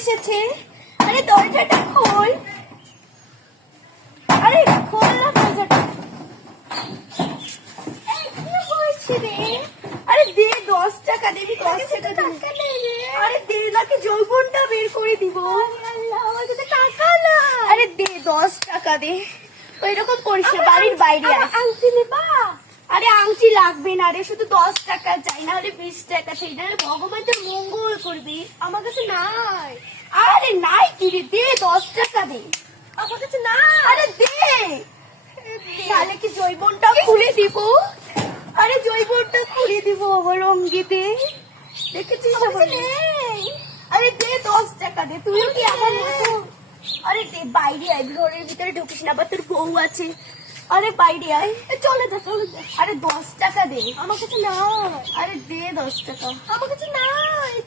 এসেছে। আরে দরজাটা খোল, আরে খোল না দরজাটা। কি হয়েছে রে? আরে দে 10 টাকা দিবি, 10 টাকা দে। আরে দে নাকি যৌবনটা বের করে দিব। আমার কাছে টাকা না। আরে দে 10 টাকা দে। ওইরকম করিস না, বাড়ির বাইরে আয়। আংটি নিবা? আরে আংটি লাগবে না রে, শুধু 10 টাকা চাই, না হলে 20 টাকা চাই, না হলে ভগবান তোর মঙ্গল করবি। আমার কাছে নাই। আরে নাই কি রে, দে 10 টাকা দে। আমার কাছে না। আরে দে, তাহলে কি জৈবনটা খুলে দিব? আরে জৈবনটা খুলে দিব অবলম্বিতে, দেখেছিস? আরে দে 10 টাকা দে, তুইও কি আমার মতো? আরে দে, বাইরে আয়, ঘরের ভিতরে ঢুকিস না, আবার তোর বউ আছে। আরে বাইরে আয়, চলে যা চলে যা। আরে 10 টাকা দে। আমার কাছে না। আরে দে 10 টাকা। আমার কাছে না,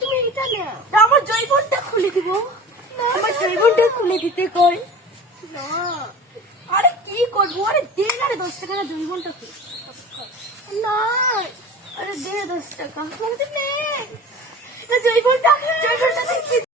তুমি এটা না। আমার জৈবনটা খুলে দিব। আমার জৈবনটা খুলে দিতে কই না। আরে কি করবো? আরে দে না রে 10 টাকা, জৈবনটা খুলে না। আরে দে 10 টাকা। জৈবনটা, জৈবনটা